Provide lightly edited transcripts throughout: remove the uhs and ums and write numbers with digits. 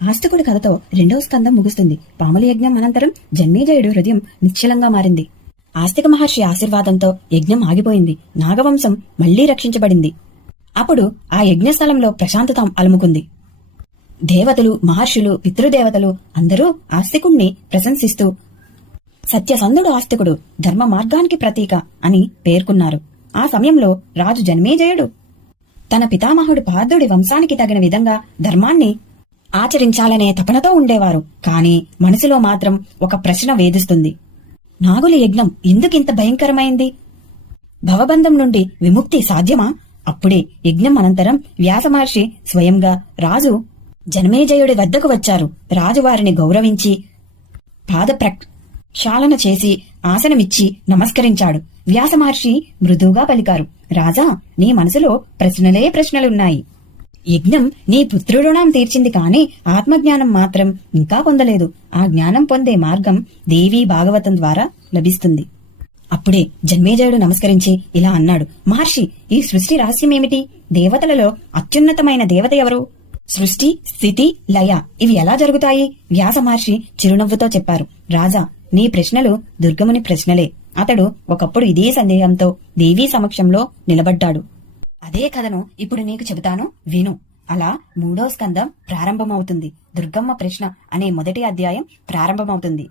ఆస్తికుడి కథతో రెండవ స్కందం ముగుస్తుంది. పాముల యజ్ఞం అనంతరం జన్మేజయుడు హృదయం నిశ్చలంగా మారింది. ఆస్తిక మహర్షి ఆశీర్వాదంతో యజ్ఞం ఆగిపోయింది. నాగవంశం మళ్లీ రక్షించబడింది. అప్పుడు ఆ యజ్ఞస్థలంలో ప్రశాంతత అలుముకుంది. దేవతలు, మహర్షులు, పితృదేవతలు అందరూ ఆస్తికుణ్ణి ప్రశంసిస్తూ సత్యసంధుడు ఆస్తికుడు, ధర్మ మార్గానికి ప్రతీక అని పేర్కొన్నారు. ఆ సమయంలో రాజు జన్మేజయుడు తన పితామహుడు పార్థుడి వంశానికి తగిన విధంగా ధర్మాన్ని ఆచరించాలనే తపనతో ఉండేవారు. కాని మనసులో మాత్రం ఒక ప్రశ్న వేధిస్తుంది. నాగుల యజ్ఞం ఎందుకింత భయంకరమైంది? భవబంధం నుండి విముక్తి సాధ్యమా? అప్పుడే యజ్ఞం అనంతరం వ్యాసమహర్షి స్వయంగా రాజు జన్మేజయుడి వద్దకు వచ్చారు. రాజు వారిని గౌరవించి పాద ప్రక్షాళన చేసి ఆసనమిచ్చి నమస్కరించాడు. వ్యాసమహర్షి మృదువుగా పలికారు, రాజా, నీ మనసులో ప్రశ్నలే ప్రశ్నలున్నాయి. యజ్ఞం నీ పుత్రురుణం తీర్చింది, కాని ఆత్మజ్ఞానం మాత్రం ఇంకా పొందలేదు. ఆ జ్ఞానం పొందే మార్గం దేవీ భాగవతం ద్వారా లభిస్తుంది. అప్పుడే జన్మేజయుడు నమస్కరించి ఇలా అన్నాడు, మహర్షి, ఈ సృష్టి రహస్యమేమిటి? దేవతలలో అత్యున్నతమైన దేవత ఎవరు? సృష్టి, స్థితి, లయ ఇవి ఎలా జరుగుతాయి? వ్యాస మహర్షి చిరునవ్వుతో చెప్పారు, రాజా, నీ ప్రశ్నలు దుర్గముని ప్రశ్నలే. అతడు ఒకప్పుడు ఇదే సందేహంతో దేవీ సమక్షంలో నిలబడ్డాడు. అదే కథను ఇప్పుడు నీకు చెబుతాను, విను. అలా 3వ స్కందం ప్రారంభమవుతుంది. దుర్గమ్మ ప్రశ్న అనే మొదటి అధ్యాయం ప్రారంభమవుతుంది.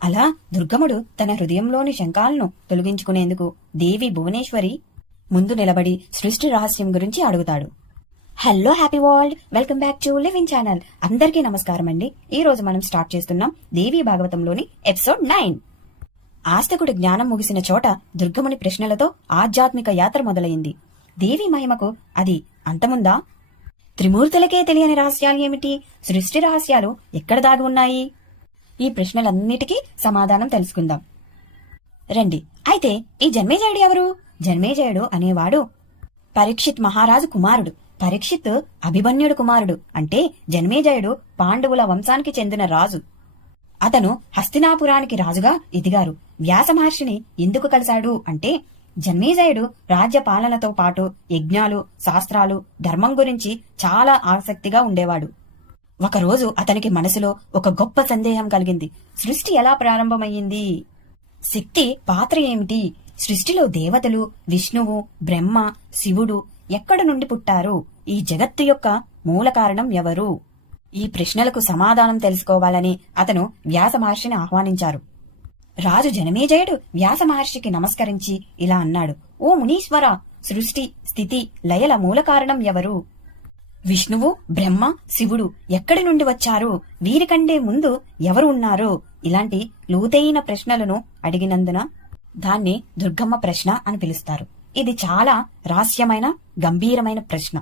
అలా దుర్గముడు తన హృదయంలోని శంకాలను తొలగించుకునేందుకు దేవి భువనేశ్వరి ముందు నిలబడి సృష్టి రహస్యం గురించి అడుగుతాడు. Hello happy world, welcome back to living channel. అందరికీ నమస్కారం అండి. ఈ రోజు మనం స్టార్ట్ చేస్తున్నాం దేవీ భాగవతంలోని ఎపిసోడ్ 9. ఆస్తికుడి జ్ఞానం ముగిసిన చోట దుర్గముని ప్రశ్నలతో ఆధ్యాత్మిక యాత్ర మొదలైంది. దేవి మహిమకు అది అంతముందా? త్రిమూర్తులకే తెలియని రహస్యాలు ఏమిటి? సృష్టి రహస్యాలు ఎక్కడ దాగి ఉన్నాయి? ఈ ప్రశ్నలన్నిటికీ సమాధానం తెలుసుకుందాం రండి. అయితే ఈ జన్మేజయుడు ఎవరు? జన్మేజయుడు అనేవాడు పరీక్షిత్ మహారాజు కుమారుడు. పరీక్షిత్ అభిమన్యుడు కుమారుడు. అంటే జన్మేజయుడు పాండవుల వంశానికి చెందిన రాజు. అతను హస్తినాపురానికి రాజుగా ఎదిగారు. వ్యాస మహర్షిని ఎందుకు కలిశాడు అంటే, జన్మేజయుడు రాజ్య పాలనతో పాటు యజ్ఞాలు, శాస్త్రాలు, ధర్మం గురించి చాలా ఆసక్తిగా ఉండేవాడు. ఒకరోజు అతనికి మనసులో ఒక గొప్ప సందేహం కలిగింది. సృష్టి ఎలా ప్రారంభమయ్యింది? శక్తి పాత్ర ఏమిటి? సృష్టిలో దేవతలు, విష్ణువు, బ్రహ్మ, శివుడు ఎక్కడి నుండి పుట్టారు? ఈ జగత్తు యొక్క మూల కారణం ఎవరు? ఈ ప్రశ్నలకు సమాధానం తెలుసుకోవాలని అతను వ్యాస మహర్షిని ఆహ్వానించారు. రాజు జనమేజయుడు వ్యాస మహర్షికి నమస్కరించి ఇలా అన్నాడు, ఓ మునీశ్వర, సృష్టి, స్థితి, లయల మూల కారణం ఎవరు? విష్ణువు, బ్రహ్మ, శివుడు ఎక్కడి నుండి వచ్చారు? వీరికంటే ముందు ఎవరు ఉన్నారు? ఇలాంటి లోతైన ప్రశ్నలను అడిగినందున దాన్ని దుర్గమ్మ ప్రశ్న అని పిలుస్తారు. ఇది చాలా రహస్యమైన, గంభీరమైన ప్రశ్న.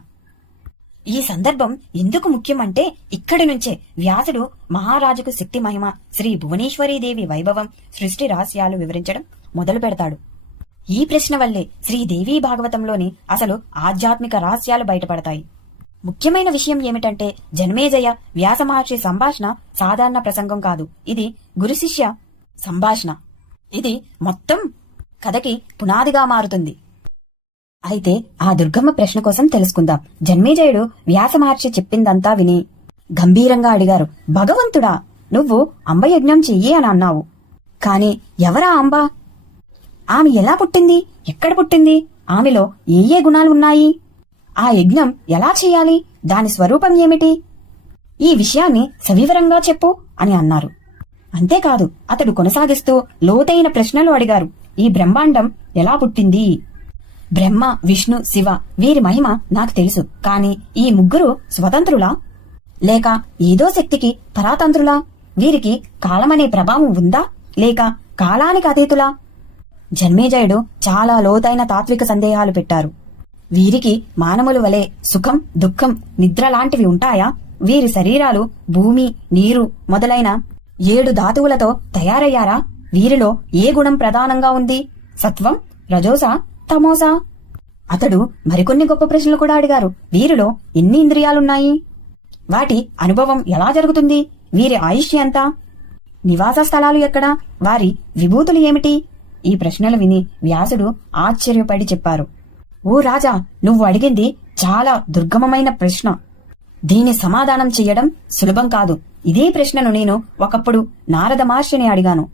ఈ సందర్భం ఎందుకు ముఖ్యమంటే, ఇక్కడి నుంచే వ్యాసుడు మహారాజుకు శక్తి మహిమ, శ్రీ భువనేశ్వరీదేవి వైభవం, సృష్టి రహస్యాలు వివరించడం మొదలు పెడతాడు. ఈ ప్రశ్న వల్లే శ్రీదేవీ భాగవతంలోని అసలు ఆధ్యాత్మిక రహస్యాలు బయటపడతాయి. ముఖ్యమైన విషయం ఏమిటంటే, జన్మేజయ వ్యాస మహర్షి సంభాషణ సాధారణ ప్రసంగం కాదు. ఇది గురు శిష్య సంభాషణ. ఇది మొత్తం కథకి పునాదిగా మారుతుంది. అయితే ఆ దుర్గమ్మ ప్రశ్న కోసం తెలుసుకుందాం. జన్మేజయుడు వ్యాస మహర్షి చెప్పిందంతా విని గంభీరంగా అడిగారు, భగవంతుడా, నువ్వు అంబయజ్ఞం చెయ్యి అని అన్నావు. కాని ఎవరా అంబ? ఆమె ఎలా పుట్టింది? ఎక్కడ పుట్టింది? ఆమెలో ఏ గుణాలు ఉన్నాయి? ఆ యజ్ఞం ఎలా చేయాలి? దాని స్వరూపం ఏమిటి? ఈ విషయాన్ని సవివరంగా చెప్పు అని అన్నారు. అంతేకాదు, అతడు కొనసాగిస్తూ లోతైన ప్రశ్నలు అడిగారు. ఈ బ్రహ్మాండం ఎలా పుట్టింది? బ్రహ్మ, విష్ణు, శివ వీరి మహిమ నాకు తెలుసు. కాని ఈ ముగ్గురు స్వతంత్రులా, లేక ఏదో శక్తికి పరాతంత్రులా? వీరికి కాలమనే ప్రభావం ఉందా, లేక కాలానికి అతీతులా? జన్మేజయుడు చాలా లోతైన తాత్విక సందేహాలు పెట్టారు. వీరికి మానవుల వలె సుఖం, దుఃఖం, నిద్ర లాంటివి ఉంటాయా? వీరి శరీరాలు భూమి, నీరు మొదలైన 7 ధాతువులతో తయారయ్యారా? వీరిలో ఏ గుణం ప్రధానంగా ఉంది? సత్వం, రజోసా, తమోసా? అతడు మరికొన్ని గొప్ప ప్రశ్నలు కూడా అడిగారు. వీరిలో ఎన్ని ఇంద్రియాలున్నాయి? వాటి అనుభవం ఎలా జరుగుతుంది? వీరి ఆయుష్ ఎంత? నివాస స్థలాలు ఎక్కడ? వారి విభూతులు ఏమిటి? ఈ ప్రశ్నలు విని వ్యాసుడు ఆశ్చర్యపడి చెప్పారు, ఓ రాజా, నువ్వు అడిగింది చాలా దుర్గమమైన ప్రశ్న. దీని సమాధానం చెయ్యడం సులభం కాదు. ఇదే ప్రశ్నను నేను ఒకప్పుడు నారద మహర్షిని అడిగాను.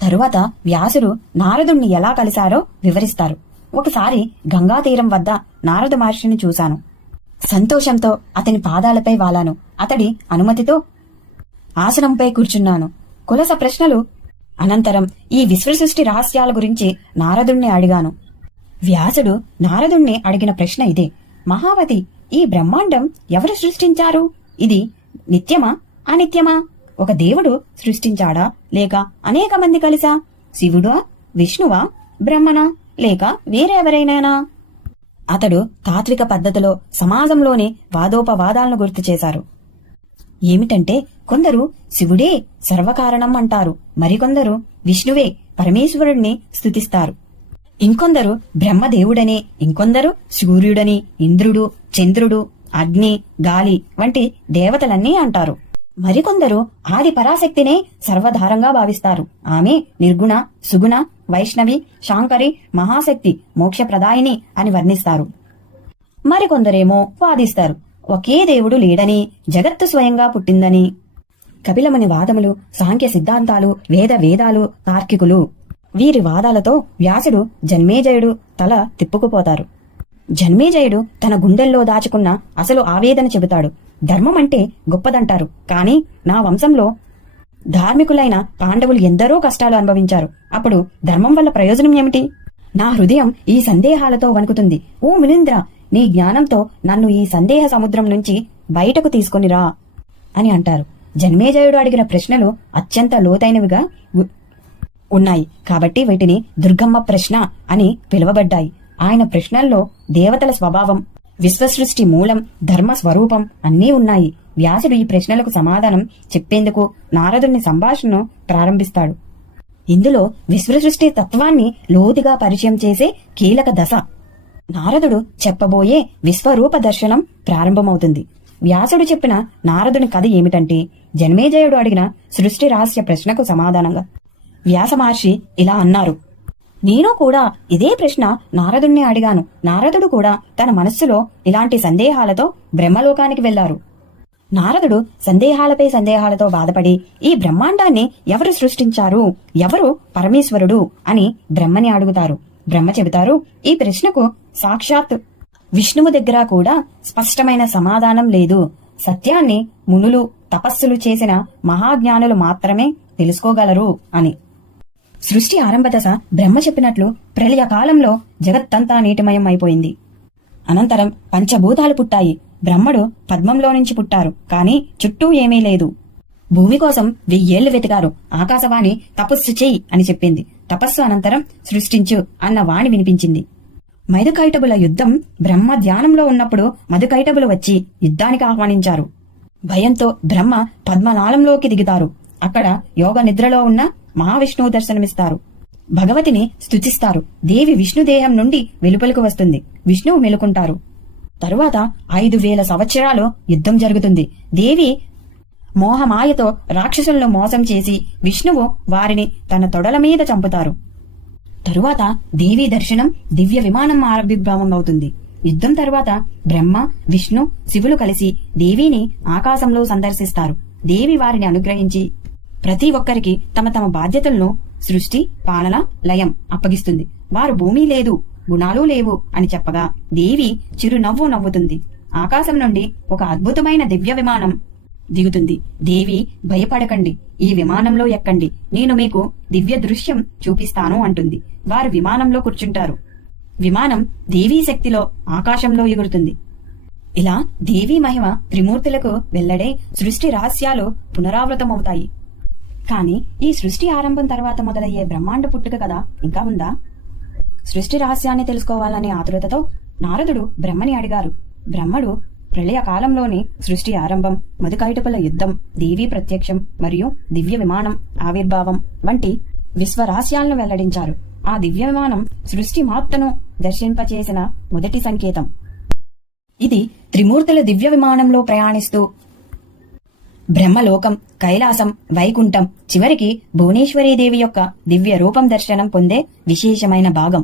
తరువాత వ్యాసుడు నారదుణ్ణి ఎలా కలిశారో వివరిస్తారు. ఒకసారి గంగా తీరం వద్ద నారద మహర్షిని చూశాను. సంతోషంతో అతని పాదాలపై వాలాను. అతడి అనుమతితో ఆసనంపై కూర్చున్నాను. కులస ప్రశ్నలు అనంతరం ఈ విశ్వసృష్టి రహస్యాల గురించి నారదుణ్ణి అడిగాను. వ్యాసుడు నారదుణ్ణి అడిగిన ప్రశ్న ఇదే: మహావతి, ఈ బ్రహ్మాండం ఎవరు సృష్టించారు? ఇది నిత్యమా అనిత్యమా? ఒక దేవుడు సృష్టించాడా, లేక అనేక మంది కలిసా? శివుడా, విష్ణువా, బ్రహ్మనా, లేక వేరెవరైనానా? అతడు తాత్విక పద్ధతిలో సమాజంలోని వాదోపవాదాలను గుర్తు చేశారు. ఏమిటంటే, కొందరు శివుడే సర్వకారణం అంటారు, మరికొందరు విష్ణువే పరమేశ్వరుణ్ణి స్తుతిస్తారు, ఇంకొందరు బ్రహ్మదేవుడని, ఇంకొందరు సూర్యుడని, ఇంద్రుడు, చంద్రుడు, అగ్ని, గాలి వంటి దేవతలన్నీ అంటారు. మరికొందరు ఆది పరాశక్తినే సర్వధారంగా భావిస్తారు. ఆమె నిర్గుణ, సుగుణ, వైష్ణవి, శాంకరి, మహాశక్తి, మోక్షప్రదాయిని అని వర్ణిస్తారు. మరికొందరేమో వాదిస్తారు ఒకే దేవుడు లేడని, జగత్తు స్వయంగా పుట్టిందని. కపిలముని వాదములు, సాంఖ్య సిద్ధాంతాలు, వేదాలు తార్కికులు. వీరి వాదాలతో వ్యాసుడు, జన్మేజయుడు తల తిప్పుకుపోతారు. జన్మేజయుడు తన గుండెల్లో దాచుకున్న అసలు ఆవేదన చెబుతాడు. ధర్మం అంటే గొప్పదంటారు, కాని నా వంశంలో ధార్మికులైన పాండవులు ఎందరో కష్టాలు అనుభవించారు. అప్పుడు ధర్మం వల్ల ప్రయోజనం ఏమిటి? నా హృదయం ఈ సందేహాలతో వణుకుతుంది. ఓ మునీంద్ర, నీ జ్ఞానంతో నన్ను ఈ సందేహ సముద్రం నుంచి బయటకు తీసుకొనిరా అని అంటారు. జన్మేజయుడు అడిగిన ప్రశ్నలు అత్యంత లోతైనవిగా ఉన్నాయి కాబట్టి వీటిని దుర్గమ్మ ప్రశ్న అని పిలువబడ్డాయి. ఆయన ప్రశ్నల్లో దేవతల స్వభావం, విశ్వసృష్టి మూలం, ధర్మ స్వరూపం అన్నీ ఉన్నాయి. వ్యాసుడు ఈ ప్రశ్నలకు సమాధానం చెప్పేందుకు నారదుని సంభాషణను ప్రారంభిస్తాడు. ఇందులో విశ్వసృష్టి తత్వాన్ని లోతుగా పరిచయం చేసే కీలక దశ. నారదుడు చెప్పబోయే విశ్వరూప దర్శనం ప్రారంభమవుతుంది. వ్యాసుడు చెప్పిన నారదుని కథ ఏమిటంటే, జన్మేజయుడు అడిగిన సృష్టి రహస్య ప్రశ్నకు సమాధానంగా వ్యాస మహర్షి ఇలా అన్నారు: నేను కూడా ఇదే ప్రశ్న నారదుణ్ణి అడిగాను. నారదుడు కూడా తన మనస్సులో ఇలాంటి సందేహాలతో బ్రహ్మలోకానికి వెళ్లారు. నారదుడు సందేహాలపై సందేహాలతో బాధపడి, ఈ బ్రహ్మాండాన్ని ఎవరు సృష్టించారు, ఎవరు పరమేశ్వరుడు అని బ్రహ్మని అడుగుతారు. బ్రహ్మ చెబుతారు, ఈ ప్రశ్నకు సాక్షాత్ విష్ణువు దగ్గర కూడా స్పష్టమైన సమాధానం లేదు. సత్యాన్ని మునులు, తపస్సులు చేసిన మహాజ్ఞానులు మాత్రమే తెలుసుకోగలరు అని. సృష్టి ఆరంభ దశ బ్రహ్మ చెప్పినట్లు ప్రళయ కాలంలో జగత్తంతా నీటిమయం అయిపోయింది. అనంతరం పంచభూతాలు పుట్టాయి. బ్రహ్మడు పద్మంలో నుంచి పుట్టారు, కాని చుట్టూ ఏమీ లేదు. భూమి కోసం 1000 ఏళ్లు వెతికారు. ఆకాశవాణి తపస్సు చెయ్యి అని చెప్పింది. తపస్సు అనంతరం సృష్టించు అన్న వాణి వినిపించింది. మధుకైటబుల యుద్ధం. బ్రహ్మ ధ్యానంలో ఉన్నప్పుడు మధుకైటబులు వచ్చి యుద్ధానికి ఆహ్వానించారు. భయంతో బ్రహ్మ పద్మనాళంలోకి దిగుతారు. అక్కడ యోగ నిద్రలో ఉన్న మహావిష్ణువు దర్శనమిస్తారు. భగవతిని స్తుతిస్తారు. దేవి విష్ణుదేహం నుండి వెలుపలకు వస్తుంది. విష్ణువు మెలుకుంటారు. తరువాత 5000 సంవత్సరాలు యుద్ధం జరుగుతుంది. దేవి మోహమాయతో రాక్షసులను మోసం చేసి విష్ణువు వారిని తన తొడల మీద చంపుతారు. తరువాత దేవీ దర్శనం, దివ్య విమానం ఆవిర్భావం అవుతుంది. యుద్ధం తరువాత బ్రహ్మ, విష్ణు, శివులు కలిసి దేవిని ఆకాశంలో సందర్శిస్తారు. దేవి వారిని అనుగ్రహించి ప్రతి ఒక్కరికి తమ తమ బాధ్యతలను, సృష్టి, పాలన, లయం అప్పగిస్తుంది. వారు భూమి లేదు, గుణాలు లేవు అని చెప్పగా దేవి చిరునవ్వు నవ్వుతుంది. ఆకాశం నుండి ఒక అద్భుతమైన దివ్య విమానం దిగుతుంది. దేవి, భయపడకండి, ఈ విమానంలో ఎక్కండి, నేను మీకు దివ్య దృశ్యం చూపిస్తాను అంటుంది. వారు విమానంలో కూర్చుంటారు. విమానం దేవీ శక్తిలో ఆకాశంలో ఎగురుతుంది. ఇలా దేవీ మహిమ త్రిమూర్తులకు వెల్లడే సృష్టి రహస్యాలు పునరావృతమవుతాయి. కాని ఈ సృష్టి ఆరంభం తర్వాత మొదలయ్యే బ్రహ్మాండ పుట్టుక కథ ఇంకా ఉందా? సృష్టి రహస్యాన్ని తెలుసుకోవాలనే ఆతురతతో నారదుడు బ్రహ్మని అడిగారు. బ్రహ్మడు ప్రళయ కాలంలోని సృష్టి ఆరంభం, మధుకైటపుల యుద్ధం, దేవీ ప్రత్యక్షం మరియు దివ్య విమానం ఆవిర్భావం వంటి విశ్వరహస్యాలను వెల్లడించారు. ఆ దివ్య విమానం సృష్టి మాప్తను దర్శింపచేసిన మొదటి సంకేతం. ఇది త్రిమూర్తుల దివ్య విమానంలో ప్రయాణిస్తూ బ్రహ్మలోకం, కైలాసం, వైకుంఠం, చివరికి భువనేశ్వరీదేవి యొక్క దివ్య రూపం దర్శనం పొందే విశేషమైన భాగం.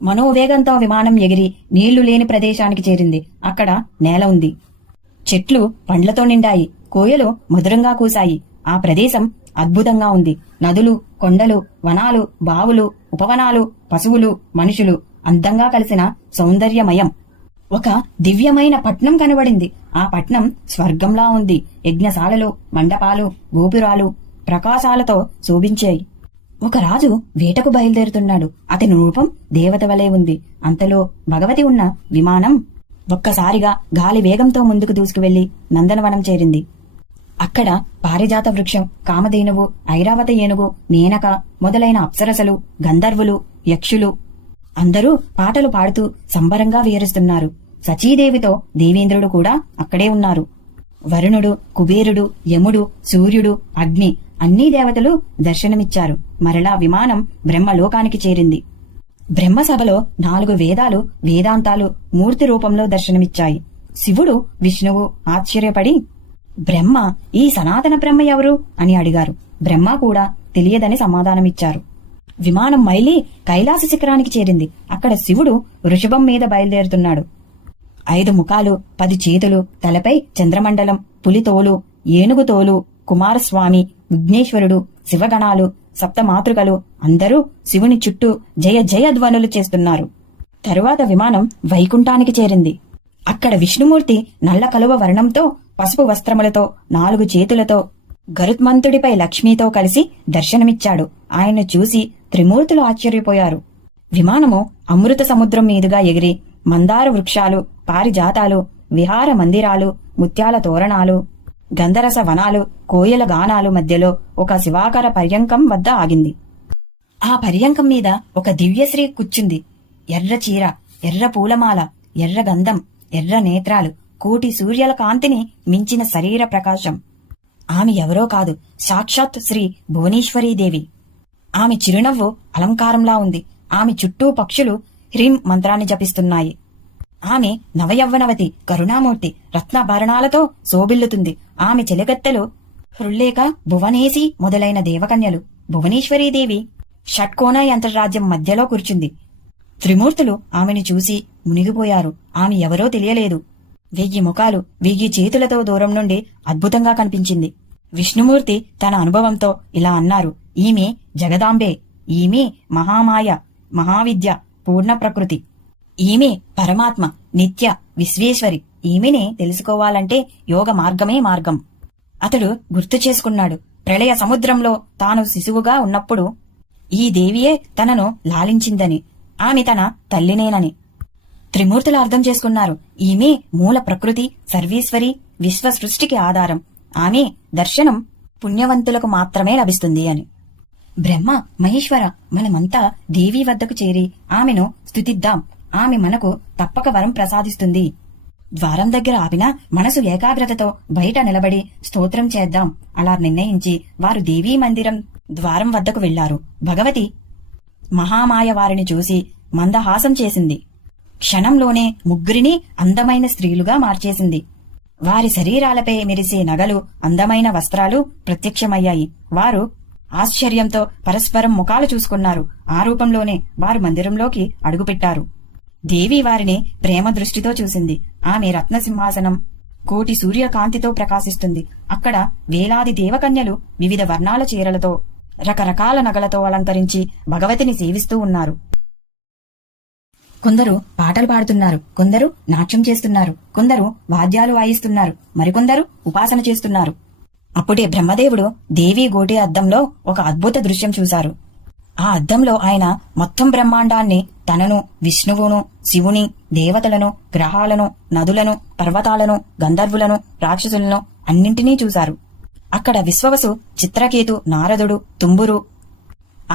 మనోవేగంతో విమానం ఎగిరి నీళ్లు లేని ప్రదేశానికి చేరింది. అక్కడ నేల ఉంది. చెట్లు పండ్లతో నిండాయి. కోయలు మధురంగా కూశాయి. ఆ ప్రదేశం అద్భుతంగా ఉంది. నదులు, కొండలు, వనాలు, బావులు, ఉపవనాలు, పశువులు, మనుషులు అందంగా కలిసిన సౌందర్యమయం ఒక దివ్యమైన పట్నం కనబడింది. ఆ పట్నం స్వర్గంలా ఉంది. యజ్ఞశాలలు, మండపాలు, గోపురాలు ప్రకాశాలతో శోభించాయి. ఒక రాజు వేటకు బయలుదేరుతున్నాడు. అతని రూపం దేవత వలె ఉంది. అంతలో భగవతి ఉన్న విమానం ఒక్కసారిగా గాలి వేగంతో ముందుకు దూసుకువెళ్లి నందనవనం చేరింది. అక్కడ పారిజాత వృక్షం, కామధేనువు, ఐరావత ఏనుగు, మేనక మొదలైన అప్సరసలు, గంధర్వులు, యక్షులు అందరూ పాటలు పాడుతూ సంబరంగా విహరిస్తున్నారు. సచీదేవితో దేవేంద్రుడు కూడా అక్కడే ఉన్నారు. వరుణుడు, కుబేరుడు, యముడు, సూర్యుడు, అగ్ని అన్ని దేవతలు దర్శనమిచ్చారు. మరలా విమానం బ్రహ్మలోకానికి చేరింది. బ్రహ్మసభలో 4 వేదాలు, వేదాంతాలు మూర్తి రూపంలో దర్శనమిచ్చాయి. శివుడు, విష్ణువు ఆశ్చర్యపడి బ్రహ్మ, ఈ సనాతన బ్రహ్మ ఎవరు అని అడిగారు. బ్రహ్మ కూడా తెలియదని సమాధానమిచ్చారు. విమానం మైలి కైలాస శిఖరానికి చేరింది. అక్కడ శివుడు వృషభం మీద బయలుదేరుతున్నాడు. 5 ముఖాలు, 10 చేతులు, తలపై చంద్రమండలం, పులితోలు, ఏనుగుతోలు, కుమారస్వామి, విఘ్నేశ్వరుడు, శివగణాలు, సప్తమాతృకలు అందరూ శివుని చుట్టూ జయ జయ ధ్వనులు చేస్తున్నారు. తరువాత విమానం వైకుంఠానికి చేరింది. అక్కడ విష్ణుమూర్తి నల్ల కలువ వర్ణంతో, పసుపు వస్త్రములతో, 4 చేతులతో గరుత్మంతుడిపై లక్ష్మీతో కలిసి దర్శనమిచ్చాడు. ఆయన్ను చూసి త్రిమూర్తులు ఆశ్చర్యపోయారు. విమానము అమృత సముద్రం మీదుగా ఎగిరి మందార వృక్షాలు, పారిజాతాలు, విహార మందిరాలు, ముత్యాల తోరణాలు, గంధరస వనాలు, కోయల గానాలు మధ్యలో ఒక శివాకార పర్యంకం వద్ద ఆగింది. ఆ పర్యంకం మీద ఒక దివ్యశ్రీ కూర్చుంది. ఎర్ర చీర, ఎర్ర పూలమాల, ఎర్ర గంధం, ఎర్ర నేత్రాలు, కోటి సూర్యుల కాంతిని మించిన శరీర ప్రకాశం. ఆమె ఎవరో కాదు, సాక్షాత్ శ్రీ భువనేశ్వరీదేవి. ఆమె చిరునవ్వు అలంకారంలా ఉంది. ఆమె చుట్టూ పక్షులు హ్రీం మంత్రాన్ని జపిస్తున్నాయి. ఆమె నవయవ్వనవతి, కరుణామూర్తి, రత్నాభరణాలతో శోభిల్లుతుంది. ఆమె చెలిగత్తెలు హృల్లేఖ, భువనేసి మొదలైన దేవకన్యలు. భువనేశ్వరీదేవి షట్కోణ యంత్రరాజ్యం మధ్యలో కూర్చుంది. త్రిమూర్తులు ఆమెను చూసి మునిగిపోయారు. ఆమె ఎవరో తెలియలేదు. 1000 ముఖాలు, 1000 చేతులతో దూరం నుండి అద్భుతంగా కనిపించింది. విష్ణుమూర్తి తన అనుభవంతో ఇలా అన్నారు: ఈమె జగదాంబే, ఈమె మహామాయ, మహావిద్య, పూర్ణ ప్రకృతి. ఈమె పరమాత్మ, నిత్య, విశ్వేశ్వరి. ఈమెనే తెలుసుకోవాలంటే యోగ మార్గమే మార్గం. అతడు గుర్తు చేసుకున్నాడు. ప్రళయ సముద్రంలో తాను శిశువుగా ఉన్నప్పుడు ఈ దేవియే తనను లాలించిందని, ఆమె తన తల్లినేనని. త్రిమూర్తులు అర్థం చేసుకున్నారు. ఈమె మూల ప్రకృతి, సర్వేశ్వరి, విశ్వ సృష్టికి ఆధారం. ఆమె దర్శనం పుణ్యవంతులకు మాత్రమే లభిస్తుంది అని. బ్రహ్మ, మహేశ్వర, మనమంతా దేవీ వద్దకు చేరి ఆమెను స్తుతిద్దాం. ఆమె మనకు తప్పక వరం ప్రసాదిస్తుంది. ద్వారం దగ్గర ఆపినా మనసు ఏకాగ్రతతో బయట నిలబడి స్తోత్రం చేద్దాం. అలా నిర్ణయించి వారు దేవీ మందిరం ద్వారం వద్దకు వెళ్లారు. భగవతి మహామాయ వారిని చూసి మందహాసం చేసింది. క్షణంలోనే ముగ్గురిని అందమైన స్త్రీలుగా మార్చేసింది. వారి శరీరాలపై మెరిసే నగలు, అందమైన వస్త్రాలు ప్రత్యక్షమయ్యాయి. వారు ఆశ్చర్యంతో పరస్పరం ముఖాలు చూసుకున్నారు. ఆ రూపంలోనే వారు మందిరంలోకి అడుగుపెట్టారు. దేవి వారిని ప్రేమ దృష్టితో చూసింది. ఆమె రత్నసింహాసనం కోటి సూర్యకాంతితో ప్రకాశిస్తుంది. అక్కడ వేలాది దేవకన్యలు వివిధ వర్ణాల చీరలతో, రకరకాల నగలతో అలంకరించి భగవతిని సేవిస్తూ ఉన్నారు. కొందరు పాటలు పాడుతున్నారు, కొందరు నాట్యం చేస్తున్నారు, కొందరు వాద్యాలు వాయిస్తున్నారు, మరికొందరు ఉపాసన చేస్తున్నారు. అప్పుడే బ్రహ్మదేవుడు దేవి గోటి అద్దంలో ఒక అద్భుత దృశ్యం చూశారు. ఆ అద్దంలో ఆయన మొత్తం బ్రహ్మాండాన్ని, తనను, విష్ణువును, శివుని, దేవతలను, గ్రహాలను, నదులను, పర్వతాలను, గంధర్వులను, రాక్షసులను అన్నింటినీ చూశారు. అక్కడ విశ్వవసు, చిత్రకేతు, నారదుడు, తుంబురు,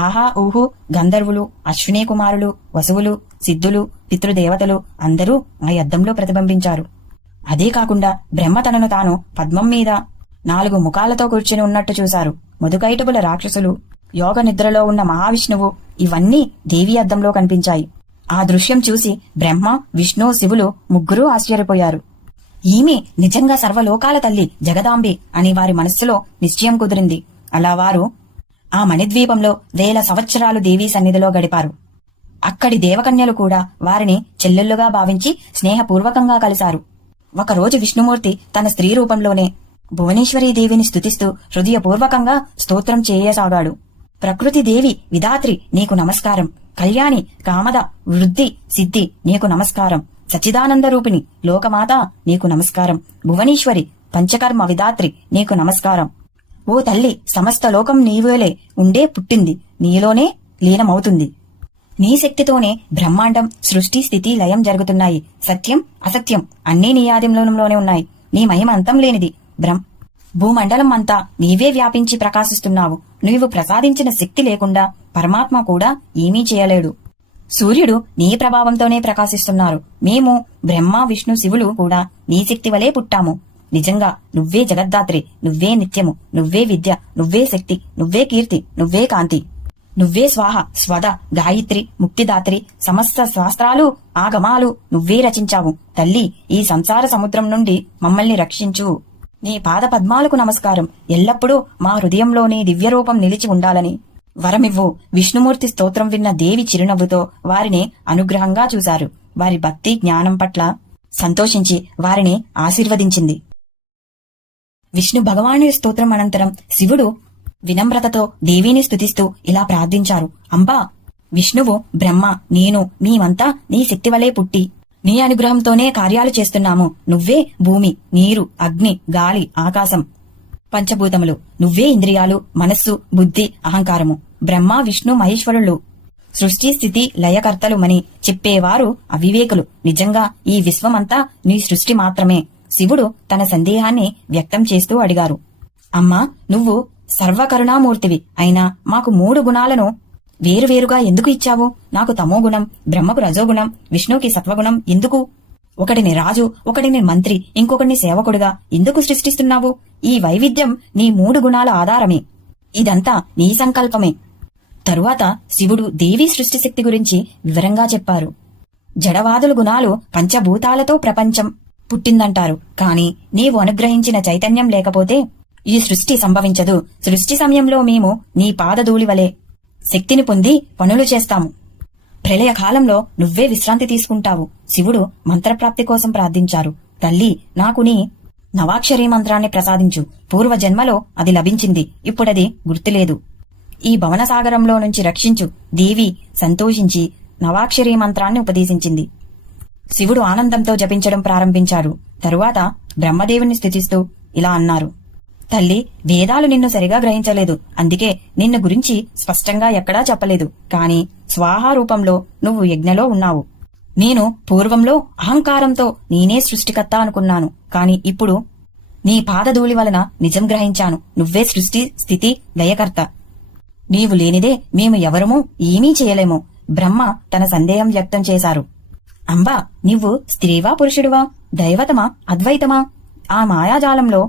ఆహా, ఊహు, గంధర్వులు, అశ్వినీ కుమారులు, వసువులు, సిద్ధులు, పితృదేవతలు అందరూ ఆ అద్దంలో ప్రతిబింబించారు. అదే కాకుండా బ్రహ్మ తనను తాను పద్మం మీద 4 ముఖాలతో కూర్చుని ఉన్నట్టు చూశారు. మధుకైటబుల రాక్షసులు, యోగ నిద్రలో ఉన్న మహావిష్ణువు ఇవన్నీ దేవి అద్దంలో కనిపించాయి. ఆ దృశ్యం చూసి బ్రహ్మ, విష్ణు, శివులు ముగ్గురూ ఆశ్చర్యపోయారు. ఈమె నిజంగా సర్వలోకాల తల్లి జగదాంబే అని వారి మనస్సులో నిశ్చయం కుదిరింది. అలా వారు ఆ మణిద్వీపంలో 1000 సంవత్సరాలు దేవీ సన్నిధిలో గడిపారు. అక్కడి దేవకన్యలు కూడా వారిని చెల్లెళ్లుగా భావించి స్నేహపూర్వకంగా కలిశారు. ఒకరోజు విష్ణుమూర్తి తన స్త్రీ రూపంలోనే భువనేశ్వరీదేవిని స్తుతిస్తూ హృదయపూర్వకంగా స్తోత్రం చేయసాగాడు. ప్రకృతి దేవి విధాత్రి నీకు నమస్కారం, కళ్యాణి కామద వృద్ధి సిద్ధి నీకు నమస్కారం, సచ్చిదానంద రూపిణి లోకమాత నీకు నమస్కారం, భువనేశ్వరి పంచకర్మ విధాత్రి నీకు నమస్కారం. ఓ తల్లి, సమస్త లోకం నీవేలే ఉండే పుట్టింది, నీలోనే లీనమవుతుంది. నీ శక్తితోనే బ్రహ్మాండం సృష్టి స్థితి లయం జరుగుతున్నాయి. సత్యం అసత్యం అన్నీ నీ ఆధీనంలోనే ఉన్నాయి. నీ మహిమ అంతం లేనిది. భూమండలం అంతా నీవే వ్యాపించి ప్రకాశిస్తున్నావు. నీవు ప్రసాదించిన శక్తి లేకుండా పరమాత్మ కూడా ఏమీ చేయలేడు. సూర్యుడు నీ ప్రభావంతోనే ప్రకాశిస్తున్నారు. మేము బ్రహ్మ విష్ణు శివులు కూడా నీ శక్తి వలే పుట్టాము. నిజంగా నువ్వే జగద్దాత్రి, నువ్వే నిత్యము, నువ్వే విద్య, నువ్వే శక్తి, నువ్వే కీర్తి, నువ్వే కాంతి, నువ్వే స్వాహ స్వద గాయత్రి ముక్తిదాత్రి. సమస్త శాస్త్రాలు ఆగమాలు నువ్వే రచించావు. తల్లి, ఈ సంసార సముద్రం నుండి మమ్మల్ని రక్షించు. నీ పాద పద్మాలకు నమస్కారం. ఎల్లప్పుడూ మా హృదయంలో నీ దివ్యరూపం నిలిచి ఉండాలని వరమివ్వు. విష్ణుమూర్తి స్తోత్రం విన్న దేవి చిరునవ్వుతో వారిని అనుగ్రహంగా చూశారు. వారి భక్తి జ్ఞానం పట్ల సంతోషించి వారిని ఆశీర్వదించింది. విష్ణు భగవానుడి స్తోత్రం అనంతరం శివుడు వినమ్రతతో దేవిని స్తుతిస్తూ ఇలా ప్రార్థించారు. అంబా, విష్ణువు బ్రహ్మ నేను మేమంతా నీ శక్తి వలే పుట్టి నీ అనుగ్రహంతోనే కార్యాలు చేస్తున్నాము. నువ్వే భూమి, నీరు, అగ్ని, గాలి, ఆకాశం పంచభూతములు. నువ్వే ఇంద్రియాలు, మనస్సు, బుద్ధి, అహంకారము. బ్రహ్మ విష్ణు మహేశ్వరులు సృష్టి స్థితి లయకర్తలు మని చెప్పేవారు అవివేకులు. నిజంగా ఈ విశ్వమంతా నీ సృష్టి మాత్రమే. శివుడు తన సందేహాన్ని వ్యక్తం చేస్తూ అడిగారు. అమ్మా, నువ్వు సర్వకరుణామూర్తివి అయినా మాకు 3 గుణాలను వేరువేరుగా ఎందుకు ఇచ్చావు? నాకు తమోగుణం, బ్రహ్మకు రజోగుణం, విష్ణువుకి సత్వగుణం ఎందుకు? ఒకటిని రాజు, ఒకటిని మంత్రి, ఇంకొకటిని సేవకుడుగా ఎందుకు సృష్టిస్తున్నావు? ఈ వైవిధ్యం నీ 3 గుణాల ఆధారమే. ఇదంతా నీ సంకల్పమే. తరువాత శివుడు దేవీ సృష్టి శక్తి గురించి వివరంగా చెప్పారు. జడవాదుల గుణాలు పంచభూతాలతో ప్రపంచం పుట్టిందంటారు. కాని నీవు అనుగ్రహించిన చైతన్యం లేకపోతే ఈ సృష్టి సంభవించదు. సృష్టి సమయంలో మేము నీ పాదధూళి వలె శక్తిని పొంది పనులు చేస్తాము. ప్రళయకాలంలో నువ్వే విశ్రాంతి తీసుకుంటావు. శివుడు మంత్రప్రాప్తి కోసం ప్రార్థించారు. తల్లి, నాకు నీ నవాక్షరీ మంత్రాన్ని ప్రసాదించు. పూర్వజన్మలో అది లభించింది, ఇప్పుడది గుర్తులేదు. ఈ భవనసాగరంలో నుంచి రక్షించు. దేవి సంతోషించి నవాక్షరీ మంత్రాన్ని ఉపదేశించింది. శివుడు ఆనందంతో జపించడం ప్రారంభించాడు. తరువాత బ్రహ్మదేవుని స్తుతిస్తూ ఇలా అన్నారు. తల్లి, వేదాలు నిన్ను సరిగా గ్రహించలేదు. అందుకే నిన్ను గురించి స్పష్టంగా ఎక్కడా చెప్పలేదు. కాని స్వాహా రూపంలో నువ్వు యజ్ఞలో ఉన్నావు. నేను పూర్వంలో అహంకారంతో నేనే సృష్టికర్త అనుకున్నాను. కాని ఇప్పుడు నీ పాదధూళి వలన నిజం గ్రహించాను. నువ్వే సృష్టి స్థితి లయకర్త. నీవు లేనిదే మేము ఎవరమూ ఏమీ చేయలేము. బ్రహ్మ తన సందేహం వ్యక్తం చేశారు. అంబా, నువ్వు స్త్రీవా పురుషుడువా? దైవతమా అద్వైతమా? ఆ మాయాజాలంలో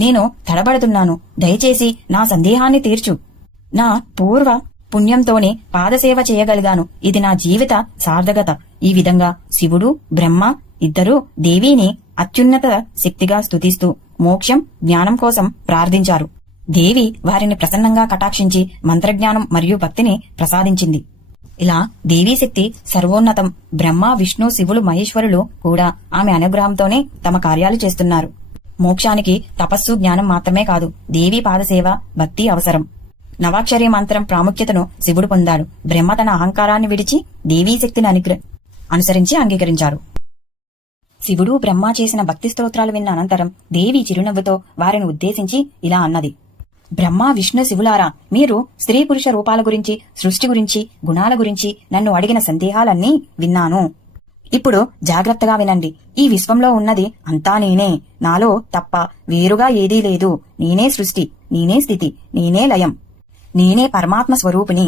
నేను తడబడుతున్నాను. దయచేసి నా సందేహాన్ని తీర్చు. నా పూర్వ పుణ్యంతోనే పాదసేవ చేయగలిగాను. ఇది నా జీవిత సార్థకత. ఈ విధంగా శివుడు బ్రహ్మ ఇద్దరూ దేవిని అత్యున్నత శక్తిగా స్తుతిస్తూ మోక్షం జ్ఞానం కోసం ప్రార్థించారు. దేవి వారిని ప్రసన్నంగా కటాక్షించి మంత్రజ్ఞానం మరియు భక్తిని ప్రసాదించింది. ఇలా దేవీ శక్తి సర్వోన్నతం. బ్రహ్మ విష్ణు శివులు మహేశ్వరులు కూడా ఆమె అనుగ్రహంతోనే తమ కార్యాలు చేస్తున్నారు. మోక్షానికి తపస్సు జ్ఞానం మాత్రమే కాదు, దేవీ పాదసేవ భక్తి అవసరం. నవాక్షరీ మంత్రం ప్రాముఖ్యతను శివుడు పొందాడు. బ్రహ్మ తన అహంకారాన్ని విడిచి దేవీ శక్తిని అనుసరించి అంగీకరించారు. శివుడు బ్రహ్మ చేసిన భక్తి స్తోత్రాలు విన్న అనంతరం దేవి చిరునవ్వుతో వారిని ఉద్దేశించి ఇలా అన్నది. బ్రహ్మ విష్ణు శివులారా, మీరు స్త్రీ పురుష రూపాల గురించి, సృష్టి గురించి, గుణాల గురించి నన్ను అడిగిన సందేహాలన్నీ విన్నాను. ఇప్పుడు జాగ్రత్తగా వినండి. ఈ విశ్వంలో ఉన్నది అంతా నేనే. నాలో తప్ప వేరుగా ఏదీ లేదు. నేనే సృష్టి, నేనే స్థితి, నేనే లయం, నేనే పరమాత్మ స్వరూపిణి.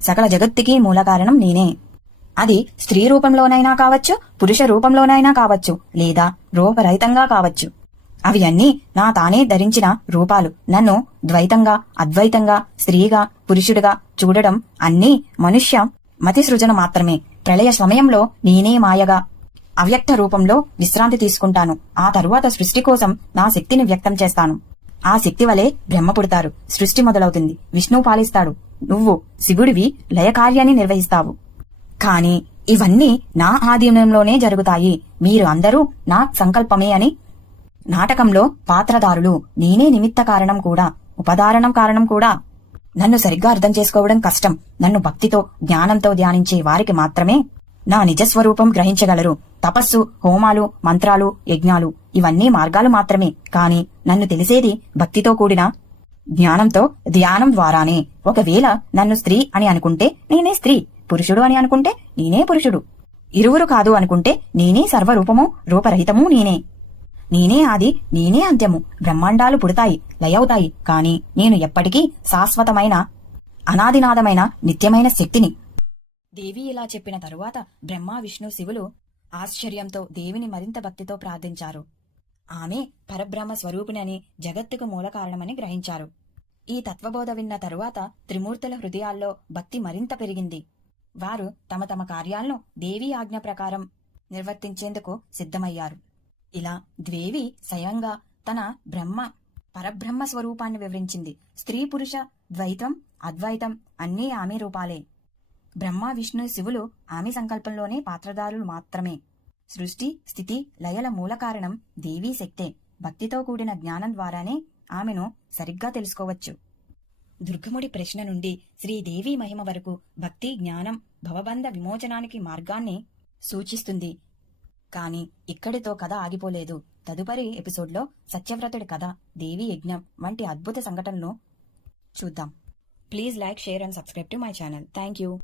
సకల జగత్తుకి మూల కారణం నేనే. అది స్త్రీ రూపంలోనైనా కావచ్చు, పురుష రూపంలోనైనా కావచ్చు, లేదా రూపరహితంగా కావచ్చు. అవి అన్నీ నా తానే ధరించిన రూపాలు. నన్ను ద్వైతంగా అద్వైతంగా స్త్రీగా పురుషుడిగా చూడడం అన్నీ మనుష్య మతి సృజన మాత్రమే. ప్రళయ సమయంలో నేనే మాయగా అవ్యక్త రూపంలో విశ్రాంతి తీసుకుంటాను. ఆ తరువాత సృష్టి కోసం నా శక్తిని వ్యక్తం చేస్తాను. ఆ శక్తి వలె బ్రహ్మ పుడతారు. సృష్టి మొదలవుతుంది. విష్ణువు పాలిస్తాడు. నువ్వు శివుడివి, లయ కార్యాన్ని నిర్వహిస్తావు. కాని ఇవన్నీ నా ఆధీనంలోనే జరుగుతాయి. మీరు అందరూ నా సంకల్పమే అని. నాటకంలో పాత్రధారులు, నేనే నిమిత్త కారణం కూడా, ఉపధారణం కారణం కూడా. నన్ను సరిగ్గా అర్థం చేసుకోవడం కష్టం. నన్ను భక్తితో, జ్ఞానంతో ధ్యానించే వారికి మాత్రమే నా నిజస్వరూపం గ్రహించగలరు. తపస్సు, హోమాలు, మంత్రాలు, యజ్ఞాలు ఇవన్నీ మార్గాలు మాత్రమే. కాని నన్ను తెలిసేది భక్తితో కూడిన జ్ఞానంతో, ధ్యానం ద్వారానే. ఒకవేళ నన్ను స్త్రీ అని అనుకుంటే నేనే స్త్రీ, పురుషుడు అని అనుకుంటే నేనే పురుషుడు, ఇరువురు కాదు అనుకుంటే నేనే సర్వరూపము, రూపరహితము నేనే. నేనే ఆది, నేనే అంత్యము. బ్రహ్మాండాలు పుడతాయి, లయవుతాయి, కాని నేను ఎప్పటికీ శాశ్వతమైన, అనాదినాదమైన, నిత్యమైన శక్తిని. దేవి ఇలా చెప్పిన తరువాత బ్రహ్మ, విష్ణు, శివులు ఆశ్చర్యంతో దేవిని మరింత భక్తితో ప్రార్థించారు. ఆమె పరబ్రహ్మ స్వరూపిణని, జగత్తుకు మూల కారణమని గ్రహించారు. ఈ తత్వబోధ విన్న తరువాత త్రిమూర్తుల హృదయాల్లో భక్తి మరింత పెరిగింది. వారు తమ తమ కార్యాలను దేవి ఆజ్ఞ ప్రకారం నిర్వర్తించేందుకు సిద్ధమయ్యారు. ఇలా దేవి స్వయంగా తన పరబ్రహ్మ స్వరూపాన్ని వివరించింది. స్త్రీ పురుష ద్వైతం, అద్వైతం అన్నీ ఆమె రూపాలే. బ్రహ్మ, విష్ణు, శివులు ఆమె సంకల్పంలోనే పాత్రధారులు మాత్రమే. సృష్టి, స్థితి, లయల మూల కారణం దేవీ శక్తే. భక్తితో కూడిన జ్ఞానం ద్వారానే ఆమెను సరిగ్గా తెలుసుకోవచ్చు. దుర్గముడి ప్రశ్న నుండి శ్రీదేవి మహిమ వరకు భక్తి, జ్ఞానం భవబంధ విమోచనానికి మార్గాన్ని సూచిస్తుంది. కాని ఇక్కడితో కథ ఆగిపోలేదు. తదుపరి ఎపిసోడ్లో సత్యవ్రతుడి కథ, దేవీ యజ్ఞం వంటి అద్భుత సంఘటనలను చూద్దాం. Please like, share and subscribe to my channel. Thank you.